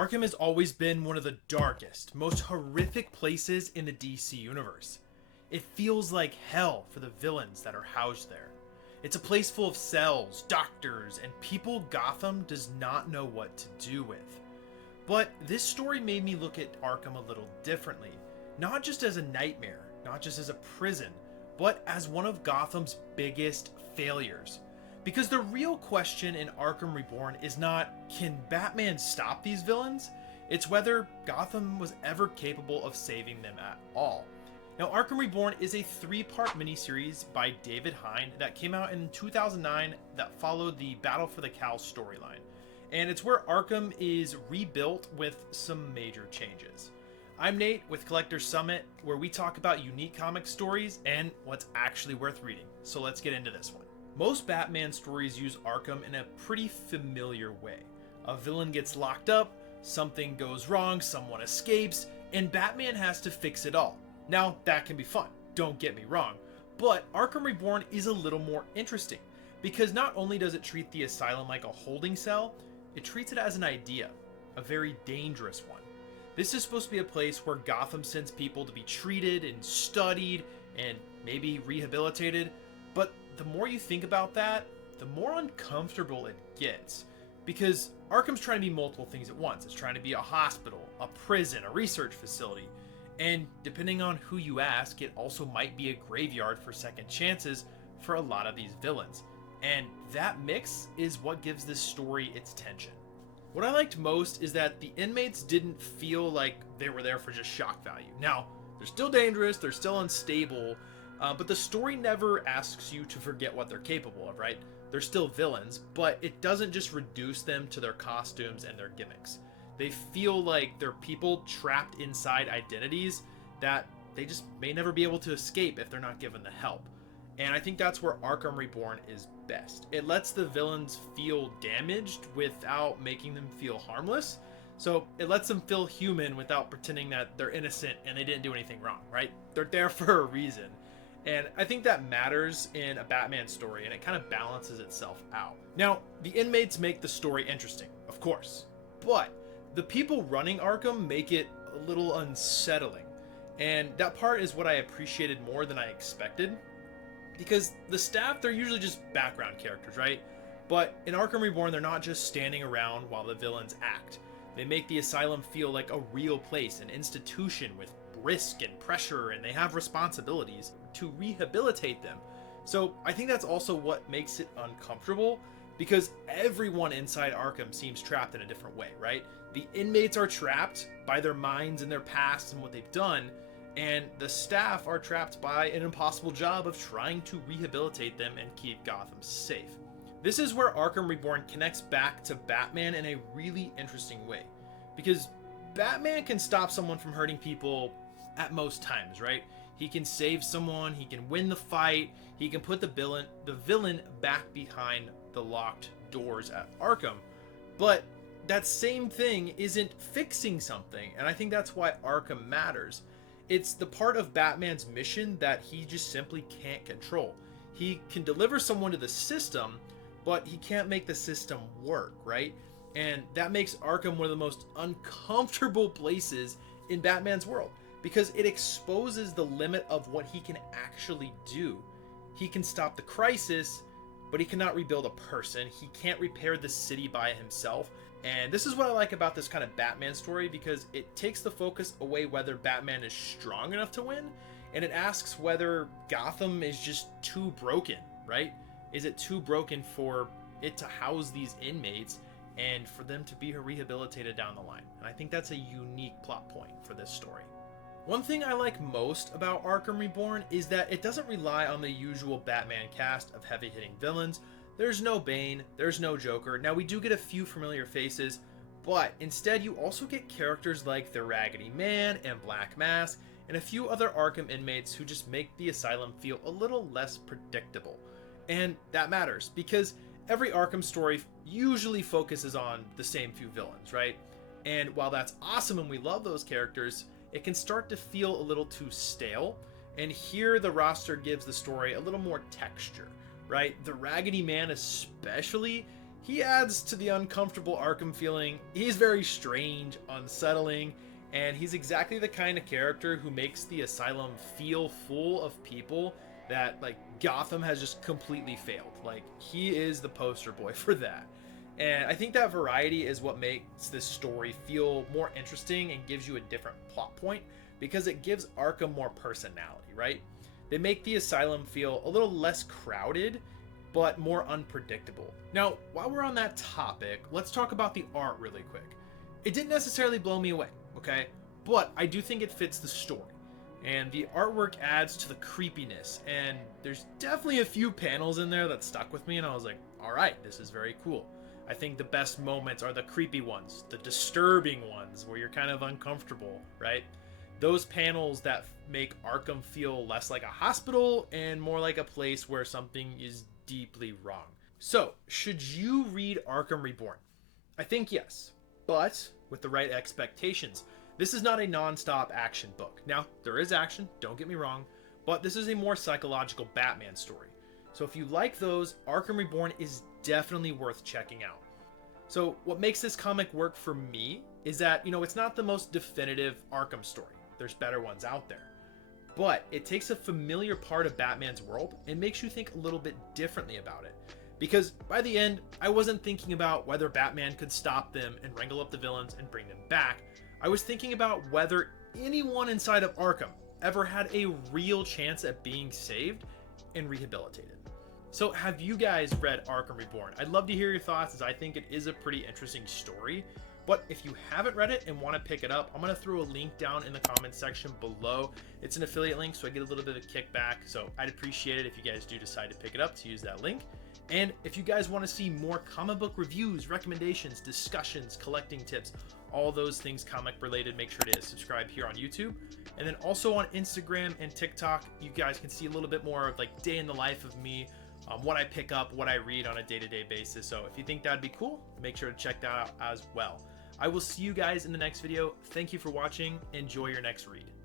Arkham has always been one of the darkest, most horrific places in the DC universe. It feels like hell for the villains that are housed there. It's a place full of cells, doctors, and people Gotham does not know what to do with. But this story made me look at Arkham a little differently. Not just as a nightmare, not just as a prison, but as one of Gotham's biggest failures. Because the real question in Arkham Reborn is not, can Batman stop these villains? It's whether Gotham was ever capable of saving them at all. Now, Arkham Reborn is a 3-part miniseries by David Hine that came out in 2009 that followed the Battle for the Cowl storyline. And it's where Arkham is rebuilt with some major changes. I'm Nate with Collector's Summit, where we talk about unique comic stories and what's actually worth reading. So let's get into this one. Most Batman stories use Arkham in a pretty familiar way. A villain gets locked up, something goes wrong, someone escapes, and Batman has to fix it all. Now, that can be fun, don't get me wrong, but Arkham Reborn is a little more interesting, because not only does it treat the asylum like a holding cell, it treats it as an idea, a very dangerous one. This is supposed to be a place where Gotham sends people to be treated and studied and maybe rehabilitated, but the more you think about that, the more uncomfortable it gets. Because Arkham's trying to be multiple things at once. It's trying to be a hospital, a prison, a research facility. And depending on who you ask, it also might be a graveyard for second chances for a lot of these villains. And that mix is what gives this story its tension. What I liked most is that the inmates didn't feel like they were there for just shock value. Now, they're still dangerous, they're still unstable, but the story never asks you to forget what they're capable of, right? They're still villains, but it doesn't just reduce them to their costumes and their gimmicks. They feel like they're people trapped inside identities that they just may never be able to escape if they're not given the help. And I think that's where Arkham Reborn is best. It lets the villains feel damaged without making them feel harmless. So it lets them feel human without pretending that they're innocent and they didn't do anything wrong, right? They're there for a reason. And I think that matters in a Batman story, and it kind of balances itself out. Now, the inmates make the story interesting, of course, but the people running Arkham make it a little unsettling. And that part is what I appreciated more than I expected. Because the staff, they're usually just background characters, right? But in Arkham Reborn, they're not just standing around while the villains act. They make the asylum feel like a real place, an institution with risk and pressure, and they have responsibilities to rehabilitate them. So I think that's also what makes it uncomfortable, because everyone inside Arkham seems trapped in a different way, right? The inmates are trapped by their minds and their past and what they've done, and the staff are trapped by an impossible job of trying to rehabilitate them and keep Gotham safe. This is where Arkham Reborn connects back to Batman in a really interesting way, because Batman can stop someone from hurting people at most times, right? He can save someone, he can win the fight, he can put the villain back behind the locked doors at Arkham. But that same thing isn't fixing something, and I think that's why Arkham matters. It's the part of Batman's mission that he just simply can't control. He can deliver someone to the system, but he can't make the system work, right? And that makes Arkham one of the most uncomfortable places in Batman's world, because it exposes the limit of what he can actually do. He can stop the crisis, but he cannot rebuild a person. He can't repair the city by himself. And this is what I like about this kind of Batman story, because it takes the focus away whether Batman is strong enough to win, and it asks whether Gotham is just too broken, right? Is it too broken for it to house these inmates and for them to be rehabilitated down the line? And I think that's a unique plot point for this story. One thing I like most about Arkham Reborn is that it doesn't rely on the usual Batman cast of heavy-hitting villains. There's no Bane, there's no Joker. Now, we do get a few familiar faces, but instead you also get characters like the Raggedy Man and Black Mask, and a few other Arkham inmates who just make the asylum feel a little less predictable. And that matters, because every Arkham story usually focuses on the same few villains, right? And while that's awesome and we love those characters, it can start to feel a little too stale. And here the roster gives the story a little more texture, right? The Raggedy Man especially, He adds to the uncomfortable Arkham feeling. He's very strange, unsettling, and he's exactly the kind of character who makes the asylum feel full of people that, like, Gotham has just completely failed. Like, he is the poster boy for that. And I think that variety is what makes this story feel more interesting and gives you a different plot point, because it gives Arkham more personality, right? They make the asylum feel a little less crowded, but more unpredictable. Now, while we're on that topic, let's talk about the art really quick. It didn't necessarily blow me away, okay? But I do think it fits the story. And the artwork adds to the creepiness, and there's definitely a few panels in there that stuck with me, and I was like, all right, this is very cool. I think the best moments are the creepy ones, the disturbing ones, where you're kind of uncomfortable, right? Those panels that make Arkham feel less like a hospital and more like a place where something is deeply wrong. So, should you read Arkham Reborn? I think yes, but with the right expectations. This is not a non-stop action book. Now, there is action, don't get me wrong, but this is a more psychological Batman story. So if you like those, Arkham Reborn is definitely worth checking out. So what makes this comic work for me is that, it's not the most definitive Arkham story. There's better ones out there. But it takes a familiar part of Batman's world and makes you think a little bit differently about it. Because by the end, I wasn't thinking about whether Batman could stop them and wrangle up the villains and bring them back. I was thinking about whether anyone inside of Arkham ever had a real chance at being saved and rehabilitated. So have you guys read Arkham Reborn? I'd love to hear your thoughts, as I think it is a pretty interesting story. But if you haven't read it and want to pick it up, I'm going to throw a link down in the comments section below. It's an affiliate link, so I get a little bit of kickback. So I'd appreciate it if you guys do decide to pick it up, to use that link. And if you guys want to see more comic book reviews, recommendations, discussions, collecting tips, all those things comic related, make sure to subscribe here on YouTube. And then also on Instagram and TikTok, you guys can see a little bit more of like day in the life of me, what I pick up, what I read on a day-to-day basis. So if you think that'd be cool, make sure to check that out as well. I will see you guys in the next video. Thank you for watching. Enjoy your next read.